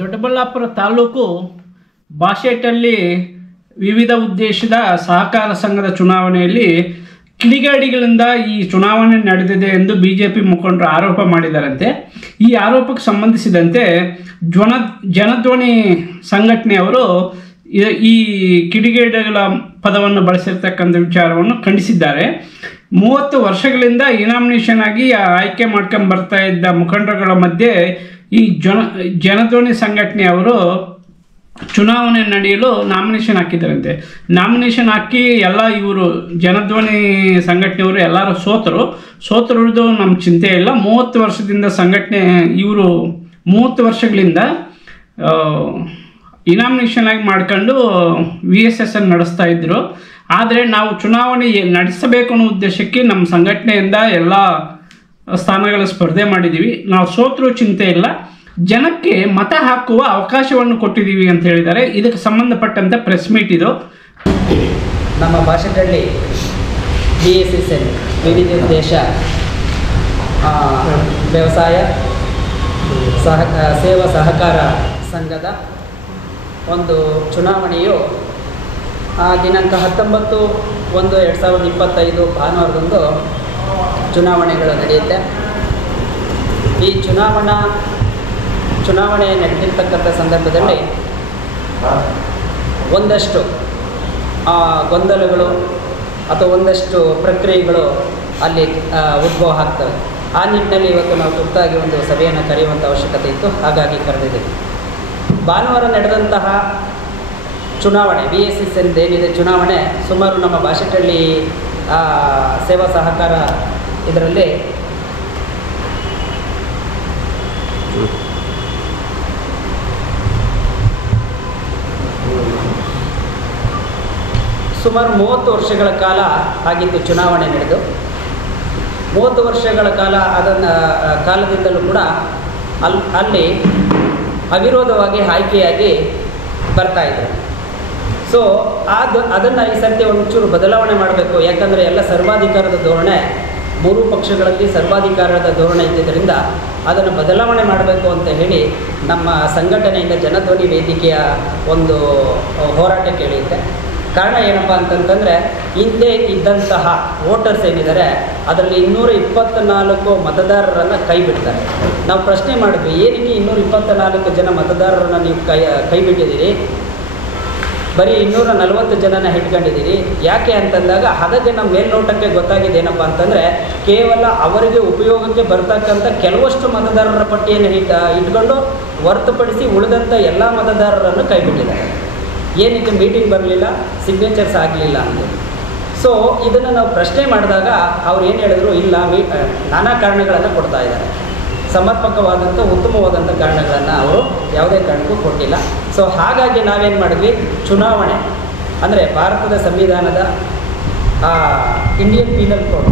ದೊಡ್ಡಬಳ್ಳಾಪುರ ತಾಲೂಕು ಬಾಶೆಟ್ಟಲ್ಲಿ ವಿವಿಧ ಉದ್ದೇಶದ ಸಹಕಾರ ಸಂಘದ ಚುನಾವಣೆಯಲ್ಲಿ ಕಿಡಿಗೇಡಿಗಳಿಂದ ಈ ಚುನಾವಣೆ ನಡೆದಿದೆ ಎಂದು ಬಿಜೆಪಿ ಮುಖಂಡರು ಆರೋಪ ಮಾಡಿದ್ದಾರಂತೆ. ಈ ಆರೋಪಕ್ಕೆ ಸಂಬಂಧಿಸಿದಂತೆ ಜನಧ್ವನಿ ಸಂಘಟನೆಯವರು ಈ ಕಿಡಿಗೇಡಿಗಳ ಪದವನ್ನು ಬಳಸಿರ್ತಕ್ಕಂಥ ವಿಚಾರವನ್ನು ಖಂಡಿಸಿದ್ದಾರೆ. 30 ವರ್ಷಗಳಿಂದ ಇನಾಮಿನೇಷನ್ ಆಗಿ ಆಯ್ಕೆ ಮಾಡ್ಕೊಂಡು ಬರ್ತಾ ಇದ್ದ ಮುಖಂಡರುಗಳ ಮಧ್ಯೆ ಈ ಜನಧ್ವನಿ ಸಂಘಟನೆಯವರು ಚುನಾವಣೆ ನಡೆಯಲು ನಾಮಿನೇಷನ್ ಹಾಕಿದ್ದಾರಂತೆ. ನಾಮಿನೇಷನ್ ಹಾಕಿ ಎಲ್ಲ ಇವರು ಜನಧ್ವನಿ ಸಂಘಟನೆಯವರು ಎಲ್ಲರೂ ಸೋತರು ನಮ್ಗೆ ಚಿಂತೆ ಇಲ್ಲ. 30 ವರ್ಷದಿಂದ ಸಂಘಟನೆ ಇವರು 30 ವರ್ಷಗಳಿಂದ ಇನಾಮಿನೇಷನ್ ಆಗಿ ಮಾಡ್ಕೊಂಡು VSS ನಡೆಸ್ತಾ ಇದ್ದರು. ಆದರೆ ನಾವು ಚುನಾವಣೆ ನಡೆಸಬೇಕು ಅನ್ನೋ ಉದ್ದೇಶಕ್ಕೆ ನಮ್ಮ ಸಂಘಟನೆಯಿಂದ ಎಲ್ಲ ಸ್ಥಾನಗಳ ಸ್ಪರ್ಧೆ ಮಾಡಿದ್ದೀವಿ. ನಾವು ಸೋತರೂ ಚಿಂತೆ ಇಲ್ಲ, ಜನಕ್ಕೆ ಮತ ಹಾಕುವ ಅವಕಾಶವನ್ನು ಕೊಟ್ಟಿದ್ದೀವಿ ಅಂತ ಹೇಳಿದ್ದಾರೆ. ಇದಕ್ಕೆ ಸಂಬಂಧಪಟ್ಟಂತೆ ಪ್ರೆಸ್ ಮೀಟ್ ಇದು. ನಮ್ಮ ಬಾಶೆಟ್ಟಳ್ಳಿ BSSN ವಿವಿಧ ಉದ್ದೇಶ ವ್ಯವಸಾಯ ಸೇವಾ ಸಹಕಾರ ಸಂಘದ ಒಂದು ಚುನಾವಣೆಯು ದಿನಾಂಕ 19/1/2025 ಭಾನುವಾರದಂದು ಚುನಾವಣೆಗಳು ನಡೆಯುತ್ತೆ. ಈ ಚುನಾವಣೆ ನಡೆದಿರ್ತಕ್ಕಂಥ ಸಂದರ್ಭದಲ್ಲಿ ಒಂದಷ್ಟು ಗೊಂದಲಗಳು ಅಥವಾ ಒಂದಷ್ಟು ಪ್ರಕ್ರಿಯೆಗಳು ಅಲ್ಲಿ ಉದ್ಭವ ಆಗ್ತವೆ. ಆ ನಿಟ್ಟಿನಲ್ಲಿ ಇವತ್ತು ನಾವು ತುರ್ತಾಗಿ ಒಂದು ಸಭೆಯನ್ನು ಕರೆಯುವಂಥ ಅವಶ್ಯಕತೆ ಇತ್ತು, ಹಾಗಾಗಿ ಕರೆದಿದ್ದೀವಿ. ಭಾನುವಾರ ನಡೆದಂತಹ ಚುನಾವಣೆ BSSN ಏನಿದೆ ಚುನಾವಣೆ ಸುಮಾರು ನಮ್ಮ ಬಾಶೆಟ್ಟಳ್ಳಿ ಸೇವಾ ಸಹಕಾರ ಇದರಲ್ಲಿ ಸುಮಾರು 30 ವರ್ಷಗಳ ಕಾಲ ಆಗಿತ್ತು ಚುನಾವಣೆ ನಡೆದು. 30 ವರ್ಷಗಳ ಕಾಲ ಕಾಲದಿಂದಲೂ ಕೂಡ ಅಲ್ಲಿ ಅವಿರೋಧವಾಗಿ ಆಯ್ಕೆಯಾಗಿ ಬರ್ತಾಯಿದ್ರು. ಸೊ ಅದನ್ನು ಈ ಸರ್ತಿ ಒಂಚೂರು ಬದಲಾವಣೆ ಮಾಡಬೇಕು. ಯಾಕಂದರೆ ಎಲ್ಲ ಸರ್ವಾಧಿಕಾರದ ಧೋರಣೆ, 3 ಪಕ್ಷಗಳಲ್ಲಿ ಸರ್ವಾಧಿಕಾರದ ಧೋರಣೆ ಇದ್ದಿದ್ದರಿಂದ ಅದನ್ನು ಬದಲಾವಣೆ ಮಾಡಬೇಕು ಅಂತ ಹೇಳಿ ನಮ್ಮ ಸಂಘಟನೆಯಿಂದ ಜನಧ್ವನಿ ವೇದಿಕೆಯ ಒಂದು ಹೋರಾಟಕ್ಕೆ ಇಳಿಯುತ್ತೆ. ಕಾರಣ ಏನಪ್ಪ ಅಂತಂತಂದರೆ, ಹಿಂದೆ ಇದ್ದಂತಹ ವೋಟರ್ಸ್ ಏನಿದ್ದಾರೆ ಅದರಲ್ಲಿ 224 ಮತದಾರರನ್ನು ಕೈ ಬಿಡ್ತಾರೆ. ನಾವು ಪ್ರಶ್ನೆ ಮಾಡಿದ್ವಿ, ಏನಕ್ಕೆ 224 ಜನ ಮತದಾರರನ್ನು ನೀವು ಕೈ ಬಿಟ್ಟಿದ್ದೀರಿ, ಬರೀ 240 ಜನನ ಇಟ್ಕೊಂಡಿದ್ದೀರಿ ಯಾಕೆ ಅಂತಂದಾಗ, ಅದಕ್ಕೆ ನಮ್ಮ ಮೇಲ್ನೋಟಕ್ಕೆ ಗೊತ್ತಾಗಿದ್ದೇನಪ್ಪ ಅಂತಂದರೆ, ಕೇವಲ ಅವರಿಗೆ ಉಪಯೋಗಕ್ಕೆ ಬರ್ತಕ್ಕಂಥ ಕೆಲವಷ್ಟು ಮತದಾರರ ಪಟ್ಟಿಯನ್ನು ಇಟ್ಕೊಂಡು ಹೊರತುಪಡಿಸಿ ಉಳಿದಂಥ ಎಲ್ಲ ಮತದಾರರನ್ನು ಕೈ ಬಿಟ್ಟಿದ್ದಾರೆ. ಏನಕ್ಕೆ ಮೀಟಿಂಗ್ ಬರಲಿಲ್ಲ, ಸಿಗ್ನೇಚರ್ಸ್ ಆಗಲಿಲ್ಲ ಅಂತ. ಸೊ ಇದನ್ನು ನಾವು ಪ್ರಶ್ನೆ ಮಾಡಿದಾಗ ಅವ್ರು ಏನು ಹೇಳಿದ್ರು, ಇಲ್ಲ ನಾನಾ ಕಾರಣಗಳನ್ನು ಕೊಡ್ತಾ ಇದ್ದಾರೆ, ಸಮರ್ಪಕವಾದಂಥ ಉತ್ತಮವಾದಂಥ ಕಾರಣಗಳನ್ನು ಅವರು ಯಾವುದೇ ಕಾರಣಕ್ಕೂ ಕೊಟ್ಟಿಲ್ಲ. ಸೊ ಹಾಗಾಗಿ ನಾವೇನು ಮಾಡಿದ್ವಿ, ಚುನಾವಣೆ ಅಂದರೆ ಭಾರತದ ಸಂವಿಧಾನದ ಇಂಡಿಯನ್ ಪೀನಲ್ ಕೋಡ್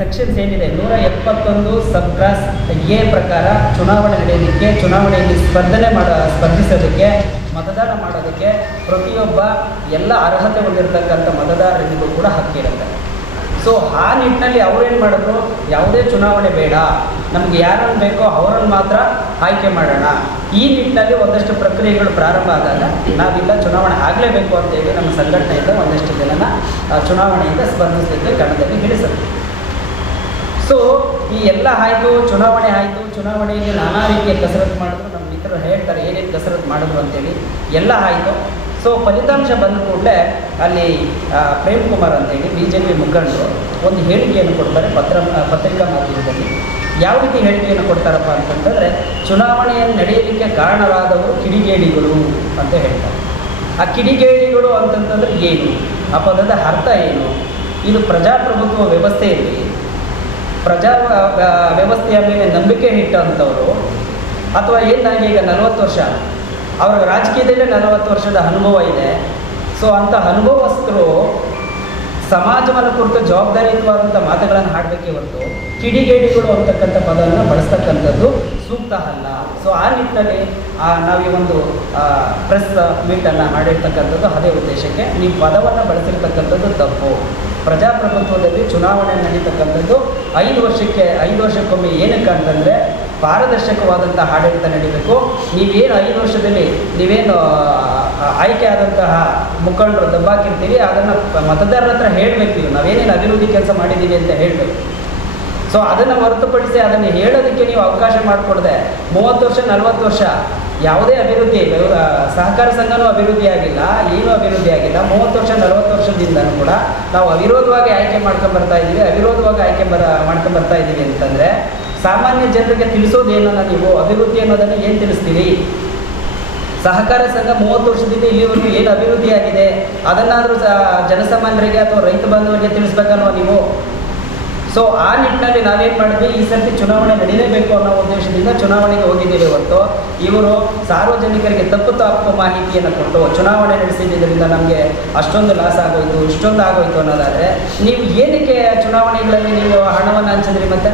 ಸೆಕ್ಷನ್ಸ್ ಏನಿದೆ 171 ಸಬ್-A ಪ್ರಕಾರ ಚುನಾವಣೆ ನಡೆಯೋದಕ್ಕೆ, ಚುನಾವಣೆಯಲ್ಲಿ ಸ್ಪರ್ಧಿಸೋದಕ್ಕೆ, ಮತದಾನ ಮಾಡೋದಕ್ಕೆ ಪ್ರತಿಯೊಬ್ಬ ಎಲ್ಲ ಅರ್ಹತೆ ಹೊಂದಿರತಕ್ಕಂಥ ಮತದಾರರಿಗೂ ಕೂಡ ಹಕ್ಕಿರುತ್ತೆ. ಸೊ ಆ ನಿಟ್ಟಿನಲ್ಲಿ ಅವರೇನು ಮಾಡಿದ್ರು, ಯಾವುದೇ ಚುನಾವಣೆ ಬೇಡ, ನಮಗೆ ಯಾರನ್ನು ಬೇಕೋ ಅವರನ್ನು ಮಾತ್ರ ಆಯ್ಕೆ ಮಾಡೋಣ. ಈ ನಿಟ್ಟಿನಲ್ಲಿ ಒಂದಷ್ಟು ಪ್ರಕ್ರಿಯೆಗಳು ಪ್ರಾರಂಭ ಆದಾಗ ನಾವಿಲ್ಲ ಚುನಾವಣೆ ಆಗಲೇಬೇಕು ಅಂತೇಳಿ ನಮ್ಮ ಸಂಘಟನೆಯಿಂದ ಒಂದಷ್ಟು ಜನನ ಚುನಾವಣೆಯಿಂದ ಸ್ಪರ್ಧಿಸಲಿಕ್ಕೆ ಕಣದಲ್ಲಿ ಇಳಿಸಿದ್ರು. ಸೊ ಈ ಎಲ್ಲ ಆಯಿತು, ಚುನಾವಣೆ ಆಯಿತು. ಚುನಾವಣೆಯಲ್ಲಿ ನಾನಾ ರೀತಿಯ ಕಸರತ್ತು ಮಾಡಿದ್ರು. ನಮ್ಮ ಮಿತ್ರರು ಹೇಳ್ತಾರೆ ಏನೇನು ಕಸರತ್ತು ಮಾಡಿದ್ರು ಅಂತೇಳಿ. ಎಲ್ಲ ಆಯಿತು. ಸೊ ಫಲಿತಾಂಶ ಬಂದ ಕೂಡಲೇ ಅಲ್ಲಿ ಪ್ರೇಮ್ ಕುಮಾರ್ ಅಂತೇಳಿ BJP ಮುಖಂಡರು ಒಂದು ಹೇಳಿಕೆಯನ್ನು ಕೊಡ್ತಾರೆ ಪತ್ರಿಕಾ ಮಾಧ್ಯಮದಲ್ಲಿ. ಯಾವ ರೀತಿ ಹೇಳಿಕೆಯನ್ನು ಕೊಡ್ತಾರಪ್ಪ ಅಂತಂತಂದರೆ, ಚುನಾವಣೆಯನ್ನು ನಡೆಯಲಿಕ್ಕೆ ಕಾರಣರಾದವರು ಕಿಡಿಗೇಡಿಗಳು ಅಂತ ಹೇಳ್ತಾರೆ. ಆ ಕಿಡಿಗೇಡಿಗಳು ಅಂತಂತಂದರೆ ಏನು, ಆ ಪದದ ಅರ್ಥ ಏನು? ಇದು ಪ್ರಜಾಪ್ರಭುತ್ವ ವ್ಯವಸ್ಥೆಯಲ್ಲಿ ವ್ಯವಸ್ಥೆಯ ಮೇಲೆ ನಂಬಿಕೆ ಇಟ್ಟಂಥವರು, ಅಥವಾ ಏನು ನನಗೆ ಈಗ 40 ವರ್ಷ, ಅವ್ರಿಗೆ ರಾಜಕೀಯದಲ್ಲೇ 40 ವರ್ಷದ ಅನುಭವ ಇದೆ. ಸೊ ಅಂಥ ಅನುಭವಸ್ಥರು ಸಮಾಜವನ್ನು ಕುರಿತು ಜವಾಬ್ದಾರಿಯುತವಾದಂಥ ಮಾತುಗಳನ್ನು ಹಾಡಬೇಕೇ ಹೊರತು ಕಿಡಿಗೇಡಿಗಳು ಅಂತಕ್ಕಂಥ ಪದವನ್ನು ಬಳಸ್ತಕ್ಕಂಥದ್ದು ಸೂಕ್ತ ಅಲ್ಲ. ಸೊ ಆ ನಿಟ್ಟಿನಲ್ಲಿ ನಾವು ಈ ಒಂದು ಪ್ರೆಸ್ ಮೀಟನ್ನು ಮಾಡಿರ್ತಕ್ಕಂಥದ್ದು ಅದೇ ಉದ್ದೇಶಕ್ಕೆ. ನೀವು ಪದವನ್ನು ಬಳಸಿರ್ತಕ್ಕಂಥದ್ದು ತಪ್ಪು. ಪ್ರಜಾಪ್ರಭುತ್ವದಲ್ಲಿ ಚುನಾವಣೆ ನಡೀತಕ್ಕಂಥದ್ದು 5 ವರ್ಷಕ್ಕೊಮ್ಮೆ. ಏನಕ್ಕೆ ಅಂತಂದರೆ ಪಾರದರ್ಶಕವಾದಂಥ ಆಡಳಿತ ನಡೀಬೇಕು. ನೀವೇನು 5 ವರ್ಷದಲ್ಲಿ ನೀವೇನು ಆಯ್ಕೆ ಆದಂತಹ ಮುಖಂಡರು ದಬ್ಬಾಕಿರ್ತೀರಿ, ಅದನ್ನು ಮತದಾರರ ಹತ್ರ ಹೇಳಬೇಕು. ನಾವೇನೇನು ಅಭಿವೃದ್ಧಿ ಕೆಲಸ ಮಾಡಿದ್ದೀವಿ ಅಂತ ಹೇಳಬೇಕು. ಸೊ ಅದನ್ನು ಹೊರತುಪಡಿಸಿ ಅದನ್ನು ಹೇಳೋದಕ್ಕೆ ನೀವು ಅವಕಾಶ ಮಾಡಿಕೊಡದೆ 30 ವರ್ಷ 40 ವರ್ಷ ಯಾವುದೇ ಅಭಿವೃದ್ಧಿ, ಸಹಕಾರ ಸಂಘನೂ ಅಭಿವೃದ್ಧಿ ಆಗಿಲ್ಲ, ಏನೂ ಅಭಿವೃದ್ಧಿ ಆಗಿಲ್ಲ. 30 ವರ್ಷ 40 ವರ್ಷದಿಂದಲೂ ಕೂಡ ನಾವು ಅವಿರೋಧವಾಗಿ ಆಯ್ಕೆ ಮಾಡ್ಕೊಂಬರ್ತಾ ಇದ್ದೀವಿ ಅಂತಂದರೆ ಸಾಮಾನ್ಯ ಜನರಿಗೆ ತಿಳಿಸೋದೇನನ್ನ ನೀವು ಅಭಿವೃದ್ಧಿ ಅನ್ನೋದನ್ನು ಏನು ತಿಳಿಸ್ತೀರಿ? ಸಹಕಾರ ಸಂಘ 30 ವರ್ಷದಿಂದ ಇಲ್ಲಿವರೆಗೂ ಏನು ಅಭಿವೃದ್ಧಿ ಆಗಿದೆ ಅದನ್ನಾದರೂ ಜನಸಾಮಾನ್ಯರಿಗೆ ಅಥವಾ ರೈತ ಬಾಂಧವರಿಗೆ ತಿಳಿಸ್ಬೇಕಲ್ವ ನೀವು? ಸೊ ಆ ನಿಟ್ಟಿನಲ್ಲಿ ನಾವೇನು ಮಾಡಿದ್ವಿ, ಈ ಸರ್ತಿ ಚುನಾವಣೆ ನಡೀಲೇಬೇಕು ಅನ್ನೋ ಉದ್ದೇಶದಿಂದ ಚುನಾವಣೆಗೆ ಹೋಗಿದ್ದೇವೆ ಹೊರತು ಇವರು ಸಾರ್ವಜನಿಕರಿಗೆ ತಪ್ಪು ಮಾಹಿತಿಯನ್ನು ಕೊಟ್ಟು ಚುನಾವಣೆ ನಡೆಸಿದ್ದರಿಂದ ನಮಗೆ ಅಷ್ಟೊಂದು ಲಾಸ್ ಆಗೋಯ್ತು, ಇಷ್ಟೊಂದು ಆಗೋಯ್ತು ಅನ್ನೋದಾದರೆ ನೀವು ಏನಕ್ಕೆ ಚುನಾವಣೆಗಳಲ್ಲಿ ನೀವು ಹಣವನ್ನು ಹಂಚಿದ್ರಿ? ಮತ್ತು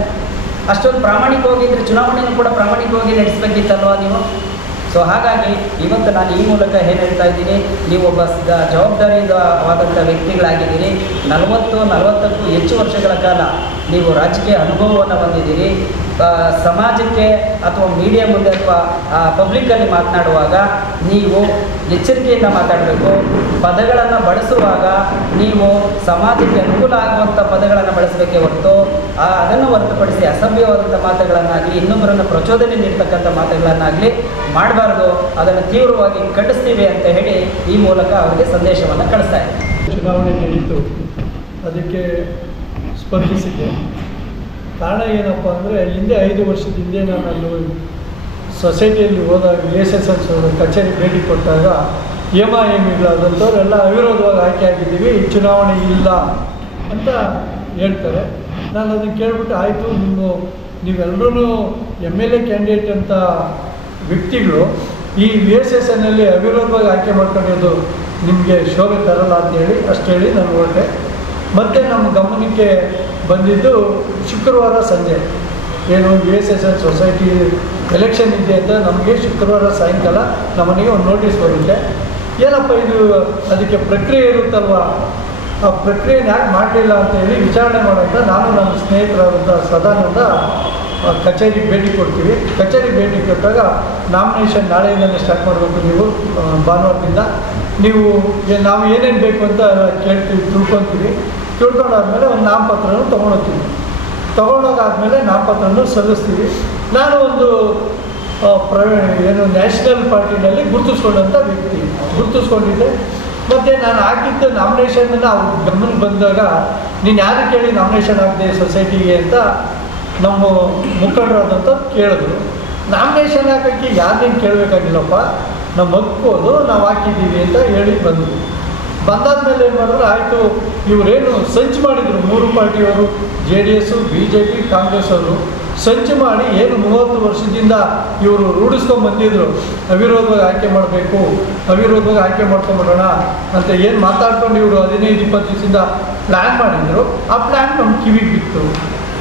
ಅಷ್ಟೊಂದು ಪ್ರಾಮಾಣಿಕವಾಗಿದ್ದರೆ ಚುನಾವಣೆಯನ್ನು ಕೂಡ ಪ್ರಾಮಾಣಿಕವಾಗಿ ನಡೆಸಬೇಕಿತ್ತಲ್ವ ನೀವು? ಸೊ ಹಾಗಾಗಿ ಇವತ್ತು ನಾನು ಈ ಮೂಲಕ ಏನು ಹೇಳ್ತಾ ಇದ್ದೀನಿ, ನೀವು ಒಬ್ಬ ಜವಾಬ್ದಾರಿಯುತವಾದಂಥ ವ್ಯಕ್ತಿಗಳಾಗಿದ್ದೀರಿ. 40-40ಕ್ಕೂ ಹೆಚ್ಚು ವರ್ಷಗಳ ಕಾಲ ನೀವು ರಾಜಕೀಯ ಅನುಭವವನ್ನು ಹೊಂದಿದ್ದೀರಿ. ಸಮಾಜಕ್ಕೆ ಅಥವಾ ಮೀಡಿಯಾ ಮುಂದೆ ಅಥವಾ ಪಬ್ಲಿಕ್ಕಲ್ಲಿ ಮಾತನಾಡುವಾಗ ನೀವು ಎಚ್ಚರಿಕೆಯಿಂದ ಮಾತಾಡಬೇಕು. ಪದಗಳನ್ನು ಬಳಸುವಾಗ ನೀವು ಸಮಾಜಕ್ಕೆ ಅನುಕೂಲ ಆಗುವಂಥ ಪದಗಳನ್ನು ಬಳಸಬೇಕೇ ಹೊರತು ಅದನ್ನು ಹೊರತುಪಡಿಸಿ ಅಸಭ್ಯವಾದಂಥ ಮಾತುಗಳನ್ನಾಗಲಿ ಇನ್ನೊಬ್ಬರನ್ನು ಪ್ರಚೋದನೆ ನೀಡ್ತಕ್ಕಂಥ ಮಾತುಗಳನ್ನಾಗಲಿ ಮಾಡಬಾರ್ದು. ಅದನ್ನು ತೀವ್ರವಾಗಿ ಖಂಡಿಸ್ತೀವಿ ಅಂತ ಹೇಳಿ ಈ ಮೂಲಕ ಅವರಿಗೆ ಸಂದೇಶವನ್ನು ಕಳಿಸ್ತಾ ಇದ್ದಾರೆ. ಚುನಾವಣೆ ನಡೀತು, ಅದಕ್ಕೆ ಸ್ಪರ್ಧಿಸಿದ್ದೆ. ಕಾರಣ ಏನಪ್ಪ ಅಂದರೆ ಹಿಂದೆ 5 ವರ್ಷದ ಹಿಂದೆ ನಾನು ಅಲ್ಲಿ ಸೊಸೈಟಿಯಲ್ಲಿ ಹೋದಾಗ VSSS ಕಚೇರಿ ಭೇಟಿ ಕೊಟ್ಟಾಗ ಏಮಾಏಮಿಗಳಾದಂಥವ್ರೆಲ್ಲ ಅವಿರೋಧವಾಗಿ ಆಯ್ಕೆ ಆಗಿದ್ದೀವಿ, ಈ ಚುನಾವಣೆ ಇಲ್ಲ ಅಂತ ಹೇಳ್ತಾರೆ. ನಾನು ಅದನ್ನು ಕೇಳ್ಬಿಟ್ಟು ಆಯಿತು, ನೀವೆಲ್ಲರೂ MLA ಕ್ಯಾಂಡಿಡೇಟ್ ಅಂತ ವ್ಯಕ್ತಿಗಳು ಈ VSSನಲ್ಲಿ ಅವಿರೋಧವಾಗಿ ಆಯ್ಕೆ ಮಾಡ್ಕೊಂಡಿರೋದು ನಿಮಗೆ ಶೋಭೆ ತರಲ್ಲ ಅಂತೇಳಿ ಅಷ್ಟು ಹೇಳಿ ನಾನು ಹೊರಟೆ. ಮತ್ತು ನಮ್ಮ ಗಮನಕ್ಕೆ ಬಂದಿದ್ದು ಶುಕ್ರವಾರ ಸಂಜೆ ಏನು VSSN ಸೊಸೈಟಿ ಎಲೆಕ್ಷನ್ ಇದೆ ಅಂತ ನಮಗೆ ಶುಕ್ರವಾರ ಸಾಯಂಕಾಲ ನಮ್ಮನೆಗೆ ಒಂದು ನೋಟಿಸ್ ಬರುತ್ತೆ. ಏನಪ್ಪ ಇದು, ಅದಕ್ಕೆ ಪ್ರಕ್ರಿಯೆ ಇರುತ್ತಲ್ವ, ಆ ಪ್ರಕ್ರಿಯೆನ ಯಾಕೆ ಮಾಡಲಿಲ್ಲ ಅಂತೇಳಿ ವಿಚಾರಣೆ ಮಾಡೋಂಥ ನಾನು ನಮ್ಮ ಸ್ನೇಹಿತರಾದಂಥ ಸದಾನಂದ ಕಚೇರಿಗೆ ಭೇಟಿ ಕೊಡ್ತೀವಿ. ಕಚೇರಿ ಭೇಟಿ ಕೊಟ್ಟಾಗ ನಾಮಿನೇಷನ್ ನಾಳೆಯಿಂದಲೇ ಸ್ಟಾರ್ಟ್ ಮಾಡಬೇಕು, ನೀವು ಭಾನುವಾರದಿಂದ ನೀವು ನಾವು ಏನೇನು ಬೇಕು ಅಂತ ಕೇಳ್ತೀವಿ, ತಿಳ್ಕೊಂಡಾದ್ಮೇಲೆ ಒಂದು ನಾಮಪತ್ರನೂ ತೊಗೊಂಡೋಗಾದ್ಮೇಲೆ ನಾಮಪತ್ರನೂ ಸಲ್ಲಿಸ್ತೀವಿ. ನಾನು ಒಂದು ನ್ಯಾಷನಲ್ ಪಾರ್ಟಿನಲ್ಲಿ ಗುರುತಿಸ್ಕೊಂಡಿದ್ದೆ. ಮತ್ತು ನಾನು ಹಾಕಿದ್ದು ನಾಮಿನೇಷನ್ನ ಅವ್ರ ಗಮನಕ್ಕೆ ಬಂದಾಗ ನೀನು ಯಾರು ಕೇಳಿ ನಾಮಿನೇಷನ್ ಹಾಕಿದೆ ಸೊಸೈಟಿಗೆ ಅಂತ ನಮ್ಮ ಮುಖಂಡರಾದಂಥ ಕೇಳಿದ್ರು. ನಾಮಿನೇಷನ್ ಹಾಕೋಕ್ಕೆ ಯಾರನ್ನೇನು ಕೇಳಬೇಕಾಗಿಲ್ಲಪ್ಪ, ನಮ್ಮ ಹಕ್ಕೋದು ನಾವು ಹಾಕಿದ್ದೀವಿ ಅಂತ ಹೇಳಿ ಬಂದಾದ್ಮೇಲೆ ಏನು ಮಾಡಿದ್ರು, ಆಯಿತು ಇವರೇನು ಸಂಚು ಮಾಡಿದರು 3 ಪಾರ್ಟಿಯವರು, JDS, BJP, ಕಾಂಗ್ರೆಸ್ ಅವರು ಸಂಚು ಮಾಡಿ ಏನು 30 ವರ್ಷದಿಂದ ಇವರು ರೂಢಿಸ್ಕೊಂಡ್ಬಂದಿದ್ರು, ಅವಿರೋಧವಾಗಿ ಆಯ್ಕೆ ಮಾಡಬೇಕು, ಅವಿರೋಧವಾಗಿ ಆಯ್ಕೆ ಮಾಡ್ಕೊಂಬಿಡೋಣ ಅಂತ ಏನು ಮಾತಾಡ್ಕೊಂಡು ಇವರು 15-20 ದಿವಸದಿಂದ ಪ್ಲ್ಯಾನ್ ಮಾಡಿದರು. ಆ ಪ್ಲ್ಯಾನ್ ನಮ್ಮ ಕಿವಿಗೆ ಬಿತ್ತು.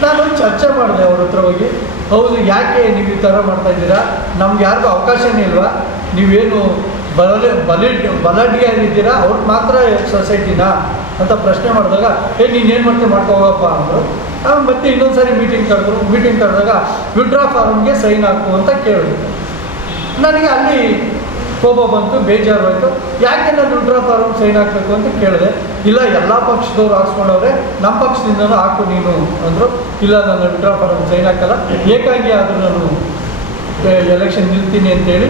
ನಾನು ಚರ್ಚೆ ಮಾಡಿದೆ ಅವ್ರ ಹತ್ರ ಹೋಗಿ, ಹೌದು ಯಾಕೆ ನೀವು ಈ ಥರ ಮಾಡ್ತಾಯಿದ್ದೀರಾ, ನಮ್ಗೆ ಯಾರಿಗೂ ಅವಕಾಶನೇ ಇಲ್ವಾ, ನೀವೇನು ಬಲಡ್ಗಾರಿದ್ದೀರಾ, ಅವ್ರಿಗೆ ಮಾತ್ರ ಸೊಸೈಟಿನಾ ಅಂತ ಪ್ರಶ್ನೆ ಮಾಡಿದಾಗ ನೀನೇನು ಮಾಡ್ಕೊ ಹೋಗಪ್ಪ ಅಂದರು. ಮತ್ತೆ ಇನ್ನೊಂದು ಸಾರಿ ಮೀಟಿಂಗ್ ಕರೆದಾಗ ವಿಡ್ರಾ ಫಾರ್ಮ್ಗೆ ಸೈನ್ ಹಾಕು ಅಂತ ಕೇಳಿದ್ರು. ನನಗೆ ಅಲ್ಲಿ ಕೋಪ ಬಂತು, ಬೇಜಾರು ಆಯಿತು. ಯಾಕೆ ನಾನು ವಿಡ್ರಾ ಫಾರ್ಮ್ ಸೈನ್ ಹಾಕಬೇಕು ಅಂತ ಕೇಳಿದೆ. ಇಲ್ಲ ಎಲ್ಲ ಪಕ್ಷದವ್ರು ಹಾಕ್ಸ್ಕೊಂಡವ್ರೆ, ನಮ್ಮ ಪಕ್ಷದಿಂದನೂ ಹಾಕು ನೀನು ಅಂದರು. ಇಲ್ಲ ನಾನು ವಿಡ್ರಾ ಫಾರ್ಮ್ ಸೈನ್ ಹಾಕಲ್ಲ, ಏಕಾಗಿ ಆದರೂ ನಾನು ಎಲೆಕ್ಷನ್ ನಿಲ್ತೀನಿ ಅಂತೇಳಿ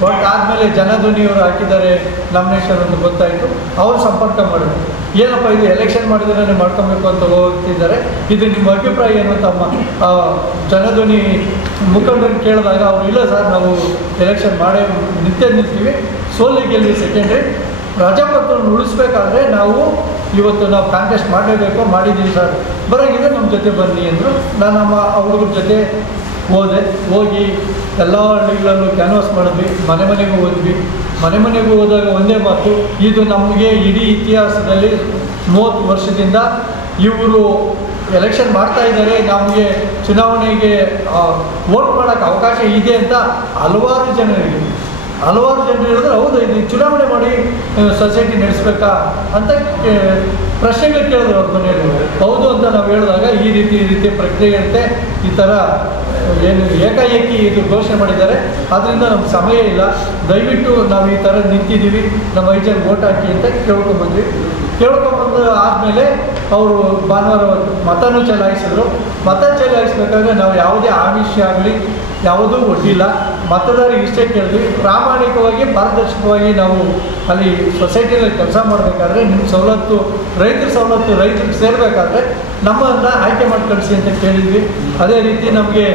ಹೊರಟಾದ್ಮೇಲೆ ಜನಧ್ವನಿಯವರು ಹಾಕಿದ್ದಾರೆ ನಾಮಿನೇಷನ್ ಅಂತ ಗೊತ್ತಾಯಿತು. ಅವರು ಸಂಪರ್ಕ ಮಾಡಿದ್ರು, ಏನಪ್ಪ ಇದು ಎಲೆಕ್ಷನ್ ಮಾಡಿದ್ರೆ ಮಾಡ್ಕೊಬೇಕು ಅಂತ ಹೋಗ್ತಿದ್ದಾರೆ, ಇದು ನಿಮ್ಮ ಅಭಿಪ್ರಾಯ ಏನು ಅಂತ ಜನಧ್ವನಿ ಮುಖಂಡರು ಕೇಳಿದಾಗ ಅವರು ಇಲ್ಲ ಸರ್ ನಾವು ಎಲೆಕ್ಷನ್ ನಿಲ್ತೀವಿ, ಸೋಲಿ ಗೆಲ್ಲಿ ಸೆಕೆಂಡ್ರಿ, ಪ್ರಜಾಪ್ರಭುತ್ವವನ್ನು ಉಳಿಸ್ಬೇಕಾದ್ರೆ ನಾವು ಕಾಂಟೆಸ್ಟ್ ಮಾಡಲೇಬೇಕು, ಮಾಡಿದ್ದೀವಿ ಸರ್, ಬರೋಂಗಿದೆ ನಮ್ಮ ಜೊತೆ ಬನ್ನಿ ಅಂದರು. ನಾನು ನಮ್ಮ ಹುಡುಗರ ಜೊತೆ ಹೋಗಿ ಎಲ್ಲ ಹಳ್ಳಿಗಳಲ್ಲೂ ಕ್ಯಾನ್ವಾಸ್ ಮಾಡಿದ್ವಿ, ಮನೆಗೂ ಹೋದ್ವಿ. ಮನೆಗೂ ಹೋದಾಗ ಒಂದೇ ಮಾತು, ಇದು ನಮಗೆ ಇಡೀ ಇತಿಹಾಸದಲ್ಲಿ 30 ವರ್ಷದಿಂದ ಇವರು ಎಲೆಕ್ಷನ್ ಮಾಡ್ತಾ ಇದ್ದಾರೆ, ನಮಗೆ ಚುನಾವಣೆಗೆ ವೋಟ್ ಮಾಡೋಕ್ಕೆ ಅವಕಾಶ ಇದೆ ಅಂತ ಹಲವಾರು ಜನರು ಹೇಳಿದ್ರೆ ಹೌದು ಇದು ಚುನಾವಣೆ ಮಾಡಿ ಸೊಸೈಟಿ ನಡೆಸಬೇಕಾ ಅಂತ ಪ್ರಶ್ನೆಗಳು ಕೇಳಿದ್ರು ಅವ್ರ ಮನೆಯಲ್ಲಿ. ಹೌದು ಅಂತ ನಾವು ಹೇಳಿದಾಗ ಈ ರೀತಿ ಪ್ರಕ್ರಿಯೆ ಇರುತ್ತೆ, ಈ ಥರ ಏನು ಏಕಾಏಕಿ ಇದು ಘೋಷಣೆ ಮಾಡಿದ್ದಾರೆ, ಆದ್ದರಿಂದ ನಮ್ಗೆ ಸಮಯ ಇಲ್ಲ, ದಯವಿಟ್ಟು ನಾವು ಈ ಥರ ನಿಂತಿದ್ದೀವಿ, ನಮ್ಮ 5 ಜನ ವೋಟ್ ಹಾಕಿ ಅಂತ ಕೇಳ್ಕೊಂಬಂದು ಆದಮೇಲೆ ಅವರು ಭಾನುವಾರ ಮತನೂ ಚಲಾಯಿಸಿದ್ರು. ಮತ ಚಲಾಯಿಸಬೇಕಾದ್ರೆ ನಾವು ಯಾವುದೇ ಆಮಿಷ ಆಗಲಿ ಯಾವುದೂ ಒಡ್ಡಿಲ್ಲ, ಮತದಾರರಿಗೆ ಇಷ್ಟೇ ಕೇಳಿದ್ವಿ, ಪ್ರಾಮಾಣಿಕವಾಗಿ ಪಾರದರ್ಶಕವಾಗಿ ನಾವು ಅಲ್ಲಿ ಸೊಸೈಟಿಯಲ್ಲಿ ಕೆಲಸ ಮಾಡಬೇಕಾದ್ರೆ ನಿಮ್ಮ ಸವಲತ್ತು ರೈತರ ಸವಲತ್ತು ರೈತರಿಗೆ ಸೇರಬೇಕಾದ್ರೆ ನಮ್ಮನ್ನು ಆಯ್ಕೆ ಮಾಡಿ ಕಳಿಸಿ ಅಂತ ಕೇಳಿದ್ವಿ. ಅದೇ ರೀತಿ ನಮಗೆ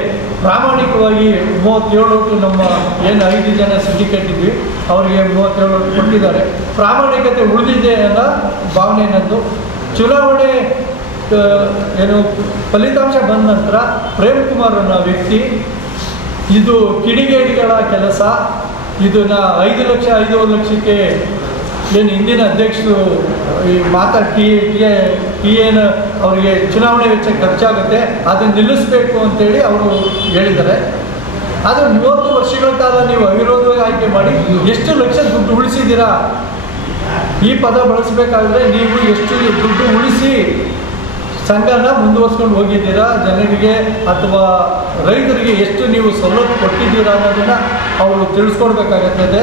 ಪ್ರಾಮಾಣಿಕವಾಗಿ 37 ಓಟು ನಮ್ಮ ಏನು 5 ಜನ ಸಿಂಡಿಕೇಟ್ ಇದ್ವಿ ಅವರಿಗೆ 37 ಓಟು ಕೊಟ್ಟಿದ್ದಾರೆ. ಪ್ರಾಮಾಣಿಕತೆ ಉಳಿದಿದೆ ಅನ್ನೋ ಭಾವನೆ ನನ್ನದು. ಚುನಾವಣೆ ಏನು ಫಲಿತಾಂಶ ಬಂದ ನಂತರ ಪ್ರೇಮ್ ಕುಮಾರ್ ಅನ್ನೋ ವ್ಯಕ್ತಿ ಇದು ಕಿಡಿಗೇಡಿಗಳ ಕೆಲಸ, ಇದನ್ನು 5 ಲಕ್ಷ 5.5 ಲಕ್ಷಕ್ಕೆ ಏನು ಹಿಂದಿನ ಅಧ್ಯಕ್ಷರು ಈ ಮಾತಾಡಿ ಏನು ಅವರಿಗೆ ಚುನಾವಣೆ ವೆಚ್ಚ ಖರ್ಚಾಗುತ್ತೆ ಅದನ್ನು ನಿಲ್ಲಿಸಬೇಕು ಅಂತೇಳಿ ಅವರು ಹೇಳಿದ್ದಾರೆ. ಆದರೆ 30 ವರ್ಷಗಳ ಕಾಲ ನೀವು ಅವಿರೋಧವಾಗಿ ಆಯ್ಕೆ ಮಾಡಿ ಎಷ್ಟು ಲಕ್ಷ ದುಡ್ಡು ಉಳಿಸಿದ್ದೀರಾ? ಈ ಪದ ಬಳಸಬೇಕಾದ್ರೆ ನೀವು ಎಷ್ಟು ದುಡ್ಡು ಉಳಿಸಿ ಸಂಘನ ಮುಂದುವರ್ಸ್ಕೊಂಡು ಹೋಗಿದ್ದೀರಾ, ಜನರಿಗೆ ಅಥವಾ ರೈತರಿಗೆ ಎಷ್ಟು ನೀವು ಸವಲತ್ತು ಕೊಟ್ಟಿದ್ದೀರಾ ಅನ್ನೋದನ್ನು ಅವರು ತಿಳಿಸ್ಕೊಡ್ಬೇಕಾಗುತ್ತದೆ.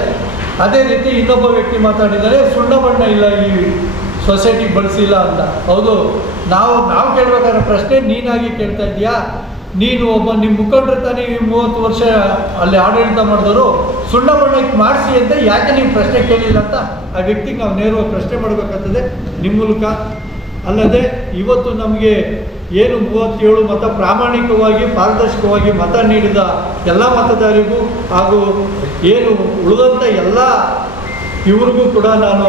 ಅದೇ ರೀತಿ ಇನ್ನೊಬ್ಬ ವ್ಯಕ್ತಿ ಮಾತಾಡಿದರೆ ಸುಣ್ಣ ಬಣ್ಣ ಇಲ್ಲ ಈ ಸೊಸೈಟಿಗೆ ಬಳಸಿಲ್ಲ ಅಂತ. ಹೌದು, ನಾವು ಕೇಳಬೇಕಾದ್ರೆ ಪ್ರಶ್ನೆ ನೀನಾಗಿ ಕೇಳ್ತಾ ಇದೆಯಾ? ನೀನು ನಿಮ್ಮ ಮುಖಂಡರು ತಾನೇ 30 ವರ್ಷ ಅಲ್ಲಿ ಆಡಳಿತ ಮಾಡಿದವರು ಸುಣ್ಣ ಬಣ್ಣಕ್ಕೆ ಮಾಡಿಸಿ ಅಂತ ಯಾಕೆ ನೀವು ಪ್ರಶ್ನೆ ಕೇಳಿಲ್ಲ ಅಂತ ಆ ವ್ಯಕ್ತಿಗೆ ನಾವು ನೇರವಾಗಿ ಪ್ರಶ್ನೆ ಮಾಡಬೇಕಾಗ್ತದೆ ನಿಮ್ಮ ಮೂಲಕ. ಅಲ್ಲದೆ ಇವತ್ತು ನಮಗೆ ಏನು 37 ಮತ ಪ್ರಾಮಾಣಿಕವಾಗಿ ಪಾರದರ್ಶಕವಾಗಿ ಮತ ನೀಡಿದ ಎಲ್ಲ ಮತದಾರರಿಗೂ ಹಾಗೂ ಏನು ಉಳಿದಂಥ ಎಲ್ಲ ಇವರಿಗೂ ಕೂಡ ನಾನು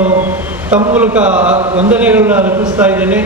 ತಮ್ಮ ಮೂಲಕ ವಂದನೆಗಳನ್ನ ಅರ್ಪಿಸ್ತಾ ಇದ್ದೇನೆ.